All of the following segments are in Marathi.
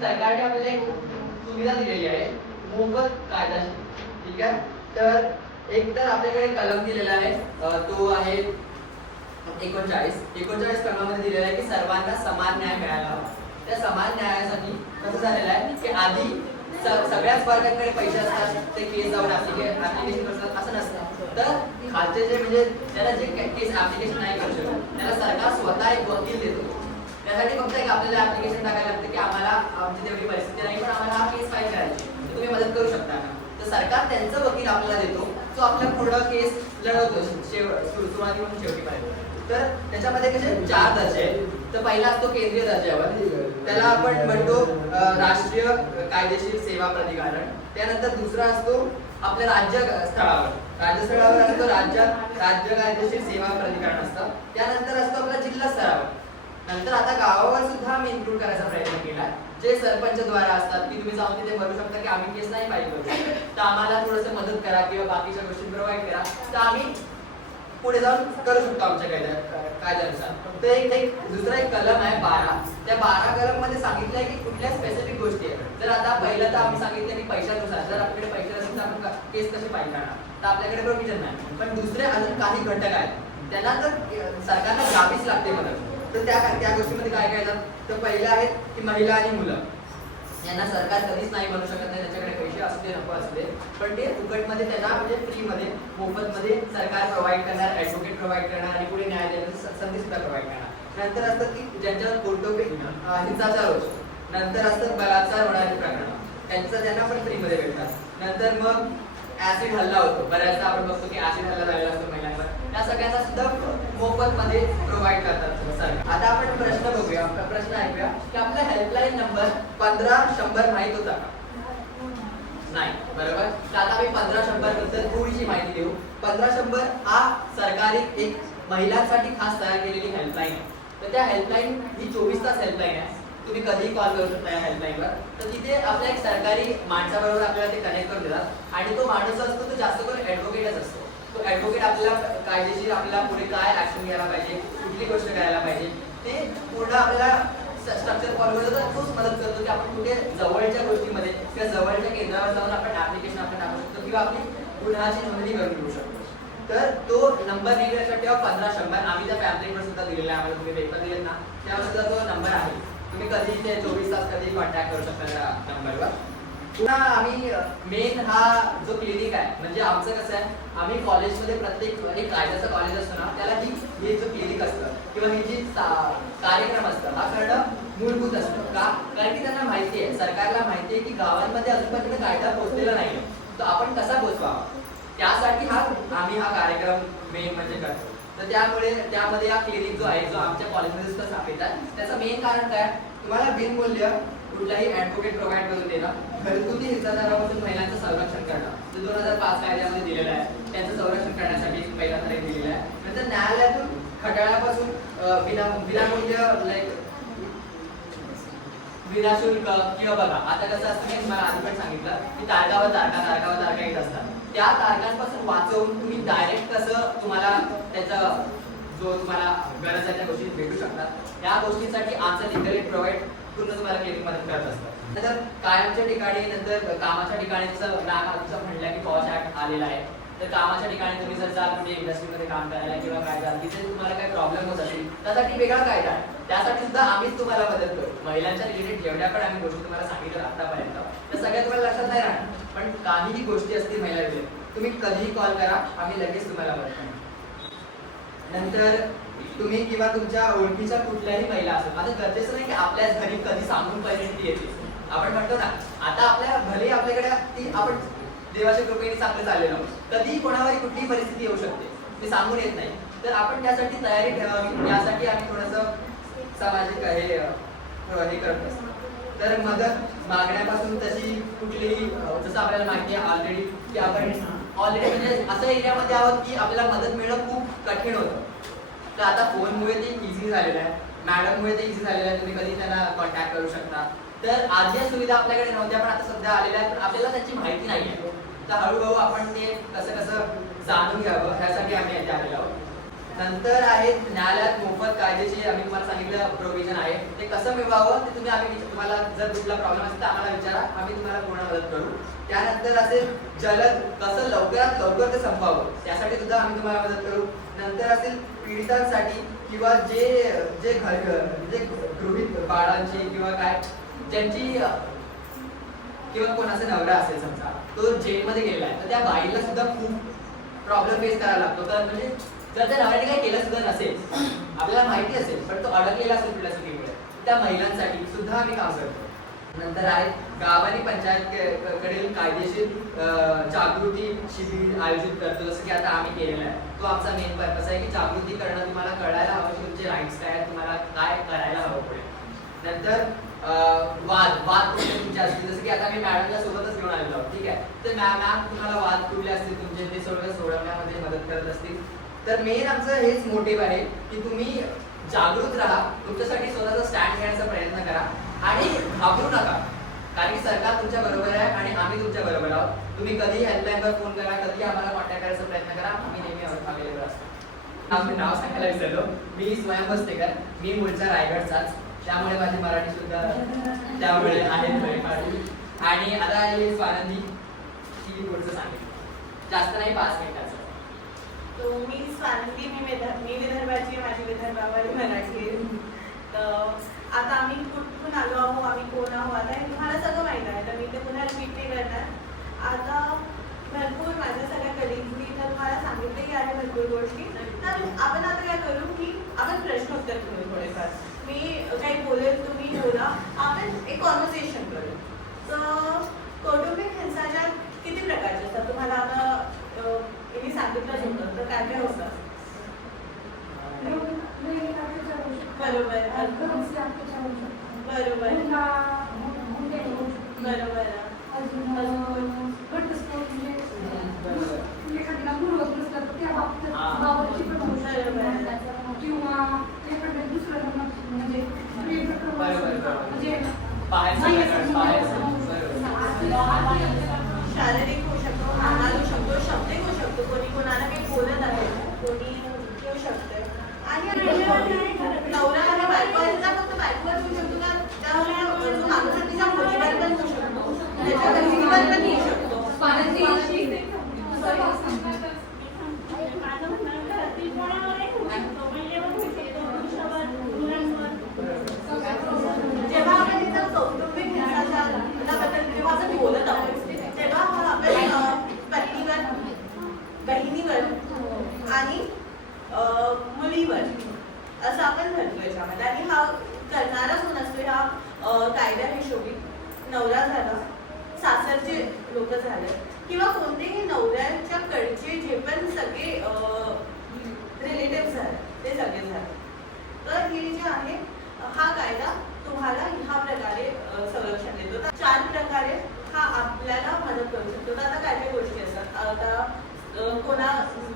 सरकारने आपल्याला एक सुविधा दिलेली आहे मोफत कायदा, ठीक आहे. तर एक तर आपल्याकडे कलम दिलेला आहे, तो आहे 39 कलमामध्ये दिलेला आहे की सर्वांना समान न्याय मिळायला हवा. त्या समान न्यायासाठी कसं झालेलं आहे की आधी सगळ्याच वर्गांकडे पैसे असतात, ते केस जाऊन ऍप्लिकेशन करतात असं नसतं. तर खालचे जे म्हणजे त्याला जे केस ऍप्लिकेशन नाही करू शकत त्याला सरकार स्वतः एक वकील देतो. त्यासाठी फक्त एक आपल्याला ऍप्लिकेशन टाकायला लागतं की आम्हाला आमची तेवढी परिस्थिती नाही पण आम्हाला हा केस फाईल करायची, तर तुम्ही मदत करू शकता का. तर सरकार त्यांचा वकील आपल्याला देतो जो आपला पूर्ण केस लढवतो सुरुवातीपासून शेवटीपर्यंत. तर त्याच्यामध्ये कसे 4 दर्जे आहेत. तर पहिला असतो केंद्रीय दर्जावर, त्याला आपण म्हणतो राष्ट्रीय कायदेशीर सेवा प्राधिकरण. त्यानंतर दुसरा असतो आपल्या राज्य स्थळावर असतो राज्य कायदेशीर सेवा प्राधिकरण असतं. त्यानंतर असतो आपला जिल्हा स्तरावर. नंतर आता गावावर सुद्धा आम्ही इन्क्लूड करायचा प्रयत्न केला, जे सरपंच द्वारा असतात की तुम्ही जाऊन तिथे बोलू शकता की आम्ही केस नाही फाईल करू शकत, तर आम्हाला थोडंसं मदत करा किंवा बाकीच्या गोष्टी प्रोव्हाइड करा, तर आम्ही पुढे जाऊन करू शकतो आमच्या कायद्यानुसार. तर एक दुसरा एक कलम आहे 12. त्या 12 कलम मध्ये सांगितलंय की कुठल्या स्पेसिफिक गोष्टी आहेत. जर आता पहिलं तर आम्ही सांगितलं की पैशानुसार जर आपल्याकडे पैसे नसेल तर आपण केस कशी फाईल करणार, तर आपल्याकडे प्रोव्हिजन नाही. पण दुसरे अजून काही घटक आहेत त्यांना तर सरकारला द्यावीच लागते मदत. तर त्या गोष्टीमध्ये काय काय येतात, तर पहिलं आहे की महिला आणि मुलं यांना सरकार कधीच नाही म्हणू शकत नाही त्याच्याकडे पैसे असू दे नको असू दे, पण ते फुकटमध्ये त्यांना म्हणजे फ्रीमध्ये मोफतमध्ये सरकार प्रोव्हाइड करणार, ऍडव्होकेट प्रोव्हाइड करणार आणि पुढे न्याय देण्याची संधी सुद्धा प्रोव्हाइड करणार. नंतर असतं की ज्यांच्यावर कौटुंबिक हिंसाचार होतो, नंतर असतं बलात्कार होणारी प्रकरण त्यांना पण फ्रीमध्ये भेटतात. नंतर मग ऍसिड हल्ला होतो, बऱ्याचदा आपण बघतो की ऍसिड हल्ला झालेला असतो महिलांवर, त्या सगळ्यांना सुद्धा मोफतमध्ये प्रोव्हाइड करतात सरकार. आता आपण प्रश्न बघूया, प्रश्न ऐकूया की आपला हेल्पलाईन नंबर 1500 माहित होता का? नाही, बरोबर. तर आता आम्ही 1500 बद्दल थोडीशी माहिती देऊ. 1500 हा सरकारी एक महिलांसाठी खास तयार केलेली हेल्पलाईन आहे. तर त्या हेल्पलाईन ही 24 तास हेल्पलाईन आहे, तुम्ही कधीही कॉल करू शकता या हेल्पलाईनवर. तर तिथे आपल्या एक सरकारी माणसाबरोबर आपल्याला ते कनेक्ट करून देतात आणि तो माणूस असतो तो जास्त करून ऍडव्होकेटच असतो. तो ऍडव्होकेट आपल्याला कायदेशीर आपल्याला पुढे काय ऍक्शन घ्यायला पाहिजे, कुठली गोष्ट करायला पाहिजे ते पूर्ण आपल्याला स्ट्रक्चर फॉलो करतो. तर तोच मदत करतो की आपण कुठे जवळच्या गोष्टीमध्ये किंवा जवळच्या केंद्रावर जाऊन आपण ऍप्लिकेशन आपण टाकू शकतो किंवा आपली गुन्ह्याची नोंदणी करून घेऊ शकतो. तर तो नंबर नीट लक्षात ठेवा 1500. आम्ही त्या पॅम्पलेटवर सुद्धा दिलेला आहे, आम्हाला तुम्ही पेपर दिलेत ना त्यावर सुद्धा तो नंबर आहे. तुम्ही कधी ते 24 तास कधी कॉन्टॅक्ट करू शकता त्या नंबरवर. पुन्हा आम्ही मेन हा जो क्लिनिक आहे म्हणजे आमचं कसं आहे, आम्ही कॉलेजमध्ये प्रत्येक एक कायद्याचं कॉलेज असतो ना त्याला हे जो क्लिनिक असतं किंवा ही जी कार्यक्रम असतं हा करणं मूलभूत असतं. का? कारण की त्यांना माहिती आहे, सरकारला माहिती आहे की गावांमध्ये अजूनपर्यंत कायदा पोहोचलेला नाही, तो आपण कसा पोहोचवावा, त्यासाठी आम्ही हा कार्यक्रम मेन म्हणजे करतो. तर त्यामध्ये हा क्लिनिक जो आहे जो आमच्या कॉलेजमध्ये सुद्धा स्थापित आहे, त्याचं मेन कारण काय, तुम्हाला बिनमूल्य कुठलाही ऍडव्होकेट प्रोव्हाइड करून देणं, घरगुती हिंसाचारापासून महिलांचं संरक्षण करणं, जो 2005 कायद्यामध्ये दिलेला आहे त्यांचं संरक्षण करण्यासाठी पहिला तारीख दिलेला आहे. नंतर न्यायालयातून खटाळ्यापासून विनामूल्य विनाशुल्क किंवा बघा आता कसं असतं मी तुम्हाला आधी पण सांगितलं की तारकावर तारखा येत असतात, त्या तारखांपासून वाचवून तुम्ही डायरेक्ट कसं तुम्हाला त्याचा जो तुम्हाला गरज आहे त्या गोष्टी भेटू शकतात, या गोष्टींसाठी आमचं लीगल एड प्रोव्हाइड पूर्ण तुम्हाला क्लिनिक मदत करत असतं. नंतर कायमच्या ठिकाणी नंतर कामाच्या ठिकाणीचं म्हणलं की पॉश ऍक्ट आलेला आहे, तर कामाच्या ठिकाणी तुम्ही जर जाल म्हणजे इंडस्ट्रीमध्ये काम करायला किंवा काय जाल तिथे तुम्हाला काही प्रॉब्लेम होत असेल त्यासाठी वेगळा कायदा आहे, त्यासाठी सुद्धा आम्हीच तुम्हाला मदत करू. महिलांच्या रिलेटेड जेवढ्या पण आम्ही गोष्टी तुम्हाला सांगितलं आतापर्यंत त्या सगळ्या तुम्हाला लक्षात नाही राहणार, पण काहीही गोष्टी असतील महिला रिलेटेड तुम्ही कधीही कॉल करा, आम्ही लगेच तुम्हाला मदत करू. नंतर तुम्ही किंवा तुमच्या ओळखीच्या कुठल्याही महिला असेल, आता गरजेचं नाही की आपल्याच घरी कधी सांगून परिस्थिती येते. आपण म्हणतो ना आता आपल्या भले आपल्याकडे ती आपण देवाच्या कृपेने चांगलं चाललेलो आहोत, कधी कोणावरही कुठलीही परिस्थिती येऊ शकते, ते सांगून येत नाही. तर आपण त्यासाठी तयारी ठेवावी, यासाठी आम्ही थोडंसं सामाजिक हे करत असतो. तर मदत मागण्यापासून तशी कुठलीही जसं आपल्याला माहिती आहे ऑलरेडी की आपण ऑलरेडी म्हणजे असं एरियामध्ये आहोत की आपल्याला मदत मिळणं खूप कठीण होतं. तर आता फोनमुळे ते इझी झालेलं आहे, मॅडममुळे ते इझी झालेलं आहे, तुम्ही कधी त्यांना कॉन्टॅक्ट करू शकता. तर आधी या सुविधा आपल्याकडे नव्हत्या पण आता सध्या आलेल्या आहेत, पण आपल्याला त्याची माहिती नाही आहे. तर हळूहळू आपण ते कसं जाणून घ्यावं ह्यासाठी आम्ही इथे आलेलो आहोत. नंतर आहे न्यायालयात मोफत कायदेशीर आम्ही तुम्हाला सांगितलं प्रोव्हिजन आहे. ते कसं मिळवावं ते आम्ही तुम्हाला जर कुठला प्रॉब्लेम असेल तर आम्हाला विचारा, आम्ही तुम्हाला पूर्ण मदत करू. त्यानंतर असेल जलद, कसं लवकरात लवकर ते संपवावं त्यासाठी सुद्धा आम्ही तुम्हाला मदत करू. नंतर असेल पीडितांसाठी किंवा जे जे गृहीत बाळांची किंवा काय ज्यांची किंवा कोणाचा नवरा असेल समजा तो जेलमध्ये गेलेला आहे तर त्या बाईला सुद्धा खूप प्रॉब्लेम फेस करायला लागतो. तर म्हणजे जर त्या नवऱ्याने काही केलं सुद्धा नसेल, आपल्याला माहिती असेल पण तो अडकलेला असेल कुठल्या चुकीमुळे, त्या महिलांसाठी सुद्धा आम्ही काम करतो. नंतर आहे गाव आणि पंचायत कडील कायदेशीर जागृती शिबिर आयोजित करतो, जसं की आता आम्ही केलेलं आहे. तो आमचा मेन पर्पज आहे की जागृती करणं, तुम्हाला कळायला हवं की तुमचे राईट्स काय आहेत, तुम्हाला काय करायला हवं पुढे. नंतर वाद कुठले तुमचे असतील, जसं की आता मी मॅडमच्या सोबतच घेऊन आलेलो आहोत, ठीक आहे. तर मॅम तुम्हाला वाद कुठले असतील तुमचे ते सोडवण्यामध्ये मदत करत असतील. तर मेन आमचं हेच मोटिव्ह आहे की तुम्ही जागृत राहा, तुमच्यासाठी स्वतःचा स्टँड घेण्याचा प्रयत्न करा आणि घाबरू नका, कारण की सरकार तुमच्या बरोबर आहे आणि आम्ही तुमच्या बरोबर आहोत. तुम्ही कधी हेल्पलाईनवर फोन करा, कधी आम्हाला कॉन्टॅक्ट करायचा प्रयत्न करा, आम्ही नेहमी अवेलेबल असतो. आमचं नाव सांगायला विसरलो, मी स्वयं बस्तेकर, मी मूळचा रायगडचाच, त्यामुळे माझी मराठी सुद्धा त्यामुळे आहे थोडीफार. आणि आता हे स्वानंदी ती पुढचं सांगेल, जास्त नाही 5 मिनिटाचं. तो मी स्वानंदी, मी विदर्भाची, माझी विदर्भावर मराठी. तर आता आम्ही कुठून आलो आहोत, आम्ही कोण आहोत, आता हे तुम्हाला सगळं माहीत आहे, तर मी ते पुन्हा रिपीट नाही करणार. आता भरपूर माझ्या सगळ्या कलिग्सनी तर तुम्हाला सांगितलेही आहे भरपूर गोष्टी. तर आपण आता काय करू की आपण प्रश्नोत्तर करू थोडेफार. मी काही बोलेल, तुम्ही बोला, आपण एक कॉन्व्हर्सेशन करू. तर कौटुंबिक हिंसाचार किती प्रकारचे असतात तुम्हाला आता मी सांगितलंच होतं, तर काय काय होतं? बरोबर बरोबर बरोबर शारीरिक होऊ शकतो, हाणार होऊ शकतो, शब्दिक होऊ शकतो, कोणी कोणाला काही बोलत आहे, कोणी येऊ शकते. आणि नवरा आणि बायकोचा फक्त बायकोवर होऊ शकतो का, त्यामुळे जो माणूस आहे तिच्या मुलीवर पण होऊ शकतो, त्याच्या बहिणीवर पण येऊ शकतो. जेव्हा आपण तिथं कौटुंबिक हिंसाचाराबद्दल जेव्हा आपण बोलत आहोत तेव्हा आपण पत्नीवर, बहिणीवर आणि मुलीवर असं आपण धरतो याच्यामध्ये. आणि हा करणारा कोण असतो ह्या कायद्या हिशोबी नवरा झाला, सासरचे लोक झाले किंवा कोणतेही नवऱ्याच्या कडचे जे पण सगळे रिलेटिव्ह झाले ते सगळे झाले. तर हे जे आहे हा कायदा तुम्हाला ह्या प्रकारे संरक्षण देतो. तर 4 प्रकारे हा आपल्याला मदत करू शकतो. तर आता काय काय गोष्टी असतात, आता कोणा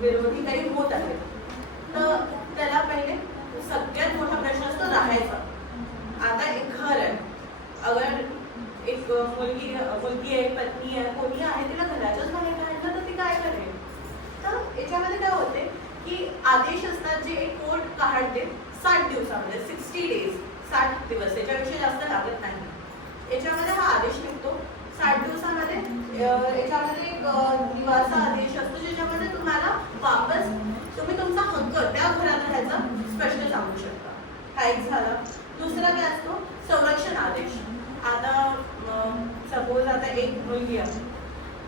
विरोधी काही होत आहे तर त्याला पहिले सगळ्यात मोठा प्रश्न असतो राहायचा. आता एक घर आहे, अगर एक मुलगी आहे, पत्नी आहे, कोणी आहे, तिला घराच्याच बाहेर काढलं तर ती काय करेल? तर याच्यामध्ये काय होते की आदेश असतात जे एक कोर्ट काढते 60 दिवसामध्ये, 60 डेज, 60 दिवस, याच्यापेक्षा जास्त लागत नाही. याच्यामध्ये हा आदेश निघतो 60 दिवसामध्ये. याच्यामध्ये एक निवासा आदेश असतो ज्याच्यामध्ये तुम्हाला वापस तुम्ही तुमचा हक्क त्या घरात राहायचा स्पष्ट सांगू शकता. हा एक झाला. दुसरा काय असतो संरक्षण आदेश. आता सपोज आता एक मुलगी आहे,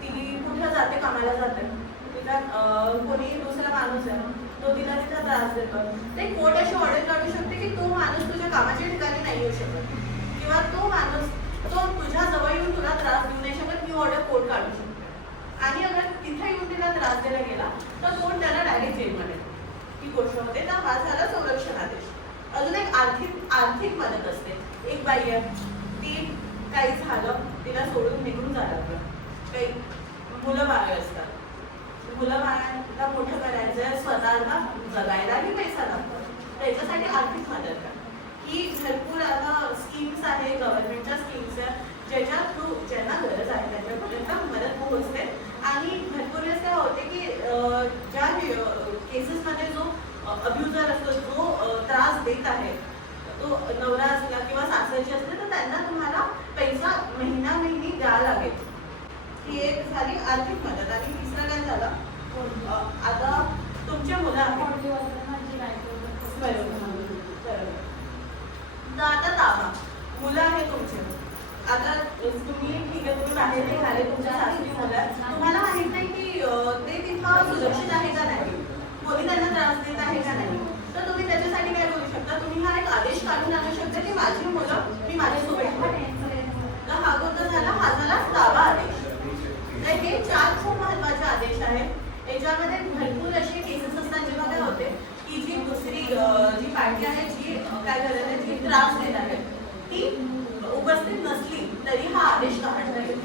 ती कुठं जाते, कामाला जाते, तिला कोणी दुसरा माणूस आहे तो तिला तिचा त्रास देतो, ते कोर्ट अशी ऑर्डर काढू शकते की तो माणूस तुझ्या कामाच्या ठिकाणी नाही येऊ शकत किंवा तो माणूस तो तुझ्या जवळ येऊन तुला त्रास देऊ नाही शकत, ही ऑर्डर कोर्ट काढू शकते. आणि अगर तिथे येऊन तिला त्रास द्यायला गेला तर कोर्ट त्याला डायरेक्ट जेलमध्ये ही गोष्ट होते. तर हा झाला संरक्षण आदेश. अजून एक आर्थिक मदत असते. एक बाई आहे, ती काही झालं, तिला सोडून निघून जायला लागलं, काही मुलं बाळ असतात, मुलं बाळांना मोठं करायचं, स्वतःला जगायलाही पैसा लागतो, त्याच्यासाठी आर्थिक मदत करा. ही भरपूर आता स्कीम्स आहे, गव्हर्नमेंटच्या स्कीम्स आहेत, ज्याच्या थ्रू ज्यांना गरज आहे त्यांच्यापर्यंत मदत पोहोचते. आणि भरपूर वेळेस काय होते की ज्या केसेसमध्ये जो ही एक झाली आर्थिक मदत. आणि तिसरं काय झालं, आता तुमच्या मुलं आहेत बरोबर. तर आता ताबा मुलं आहे तुमचे. आता तुम्ही ठीक आहे, तुम्ही बाहेर निघाले, तुमच्या सासरी मुलं आहेत. तुम्हाला माहित नाही की ते तिथं सुरक्षित आहे का नाही, कोणी त्यांना त्रास देत आहे का नाही. तर तुम्ही त्याच्यासाठी काय करू शकता, तुम्ही हा एक आदेश काढून आणू शकता की माझी मुलं मी माझ्यासोबत ठेवते. तर हा कोणता झाला, हा झाला ताबा आदेश. तर हे 4 खूप महत्त्वाचे आदेश आहेत. याच्यामध्ये भरपूर असे केसेस असतात जेव्हा काय होते की जी दुसरी जी पार्टी आहे, जी काय करत आहे, जी त्रास देत आहे, ती उपस्थित नसली तरी हा आदेश काढता येईल.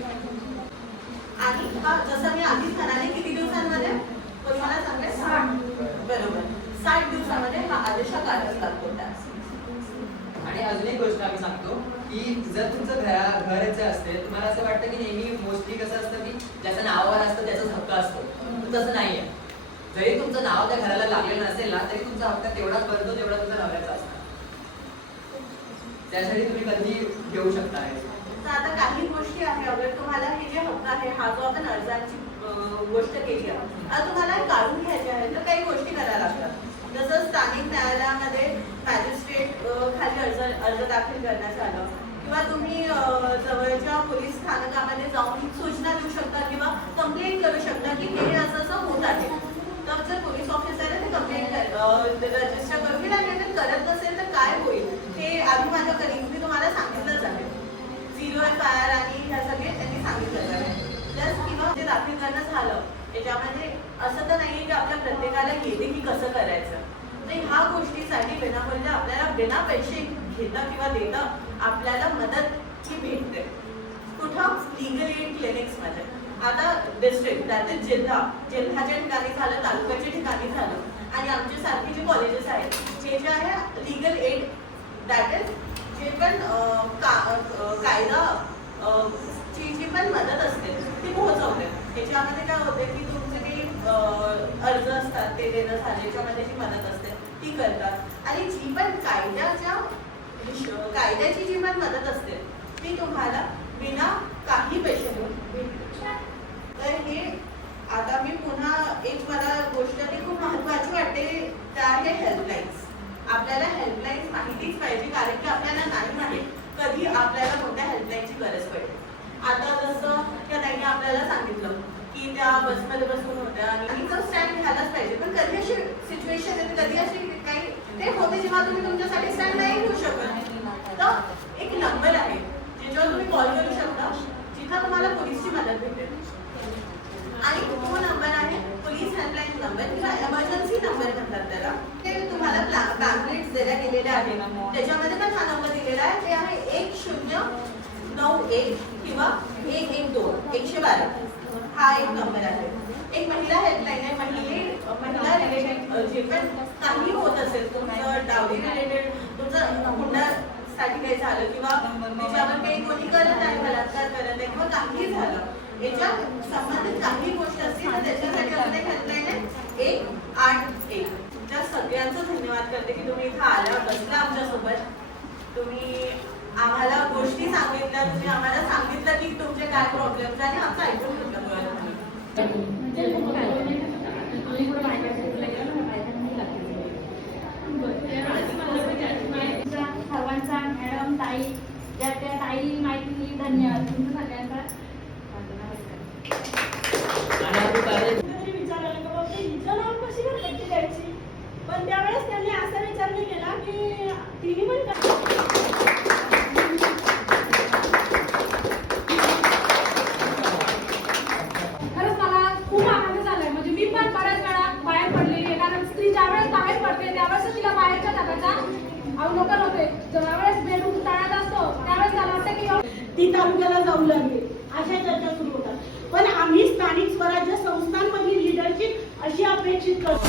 आणि हा जसं मी आधीच म्हणाले किती दिवसांमध्ये, कोणी मला सांगेल? 60. बरोबर, 60 दिवसामध्ये हा आदेश काढावा लागतो. त्यास आणि अजून एक गोष्ट आम्ही सांगतो की जर तुमचं घराचं असते, तुम्हाला असं वाटतं की नेहमी मोस्टली कसं असतं की ज्याचं नावावर असतं त्याचाच हक्क असतो, पण तसं नाहीये. जरी तुमचं नाव त्या घराला लागलेलं नसेल ना, तरी तुमचा हक्क तेवढाच बनतो जेवढा तुमच्या नवऱ्याचा असतो. त्यासाठी तुम्ही कधी घेऊ शकता. तर आता काही गोष्टी आहे, अगर तुम्हाला हे जे हक्क आहे, हा जो आपण अर्जाची गोष्ट केली आहे, आता तुम्हाला काढून घ्यायचे आहे, तर काही गोष्टी करायला लागतात. जसं स्थानिक न्यायालयामध्ये मॅजिस्ट्रेट खाली अर्ज दाखल करण्यात आलं, किंवा तुम्ही जवळच्या पोलीस स्थानकामध्ये जाऊन सूचना देऊ शकता किंवा कंप्लेंट करू शकता की हे असं असं होत आहे. तर जर पोलीस ऑफिसर ते कंप्लेंट रजिस्टर करून घेईल आणि करत नसेल तर काय होईल हे आधी माझ्या कलिग्सनी तुम्हाला सांगितलंच आहे. 0 FIR आणि ह्या सगळे त्यांनी सांगितलं आहे. प्लस किंवा जे दाखल करणं झालं याच्यामध्ये असं तर नाहीये की आपल्या प्रत्येकाला येते की कसं करायचं. तर ह्या गोष्टीसाठी विनामूल्य आपल्याला बिना पैसे घेता किंवा देता आपल्याला मदत ही भेटते. कुठं? लीगल एड क्लिनिक्समध्ये. आता डिस्ट्रिक्ट दॅट इज जिल्ह्याच्या ठिकाणी झालं, तालुक्याच्या ठिकाणी झालं, आणि आमच्यासारखे जे कॉलेजेस आहेत हे जे आहे लीगल एड दॅट इज जे पण कायदा ची जी पण मदत असते ती पोहोचवते. त्याच्यामध्ये काय होते की तुमचे काही अर्ज असतात ते देणं झाले, याच्यामध्ये जी मदत असते ती करतात. आणि जी पण कायद्याची जी पण मदत असते ती तुम्हाला बिना काही पैसे देऊन भेटते. तर हे आता मी पुन्हा एक मला गोष्ट ती खूप महत्त्वाची वाटते, त्या आहे हेल्पलाईन्स. आपल्याला हेल्पलाईन्स माहितीच पाहिजे, कारण की आपल्याला नाही माहीत कधी आपल्याला कोणत्या हेल्पलाईनची गरज पडते. आता जसं त्या ताईने आपल्याला सांगितलं की त्या बसमध्ये बसून होत्या आणि तो स्टँड घ्यायलाच पाहिजे, पण कधी अशी सिच्युएशन येते, कधी अशी काही ते होते जेव्हा तुम्ही तुमच्यासाठी स्टँड नाही घेऊ शकत. तर एक नंबर आहे ज्याच्यावर तुम्ही कॉल करू शकता, जिथं तुम्हाला पोलीसची मदत भेटेल. आणि तो नंबर आहे पोलीस हेल्पलाईन नंबर किंवा एमर्जन्सी नंबर म्हणतात त्याला. ते तुम्हाला पॅम्पलेट्स दिल्या गेलेल्या आहेत, त्याच्यामध्ये पण हा नंबर दिलेला आहे. ते आहे 1091 किंवा 112 112. हा एक नंबर आहे. एक महिला हेल्पलाईन आहे. महिला रिलेटेड जे पण काही होत असेल, तुमचं डावरी रिलेटेड, तुमचं हुंडासाठी काही झालं किंवा त्याच्यावर काही कोणी करत आहे, बलात्कार करत आहे किंवा काही झालं, याच्या संबंधित काही गोष्टी असतील तर त्याच्यासाठी आपलं एक हेल्पलाईन आहे 181. तुमच्या सगळ्यांचं धन्यवाद करते की तुम्ही इथं आल्या, बसला आमच्यासोबत. तुम्ही आम्हाला गोष्टी सांगितल्या, तुम्ही आम्हाला सांगितलं की तुमचे काय प्रॉब्लेम्स आणि आमचं ऐकून घेतलं. सर्वांचा मॅडम ताई ज्या त्या ताई माहिती दिली, धन्यवाद तुमचं सगळ्यांचा. विचारायला का बाबा हिचं नाव कशी घरपट्टी द्यायची, पण त्यावेळेस त्यांनी असा विचार नाही केला की तिने पण खरंच मला खूप आनंद झालाय. म्हणजे मी पण बऱ्याच वेळा बाहेर पडलेली आहे, कारण स्त्री ज्यावेळेस बाहेर पडते त्यावेळेस तिला बाहेरच्या जगाचा अवलोकन होते. ज्यावेळेस बेडूक तळात असतो त्यावेळेस मला वाटतं की ती तालुक्याला जाऊ लागली, अशा चर्चा सुरू होतात. पण आम्ही स्थानिक स्वराज्य संस्थांमधली लिडरशिप अशी अपेक्षित करतो.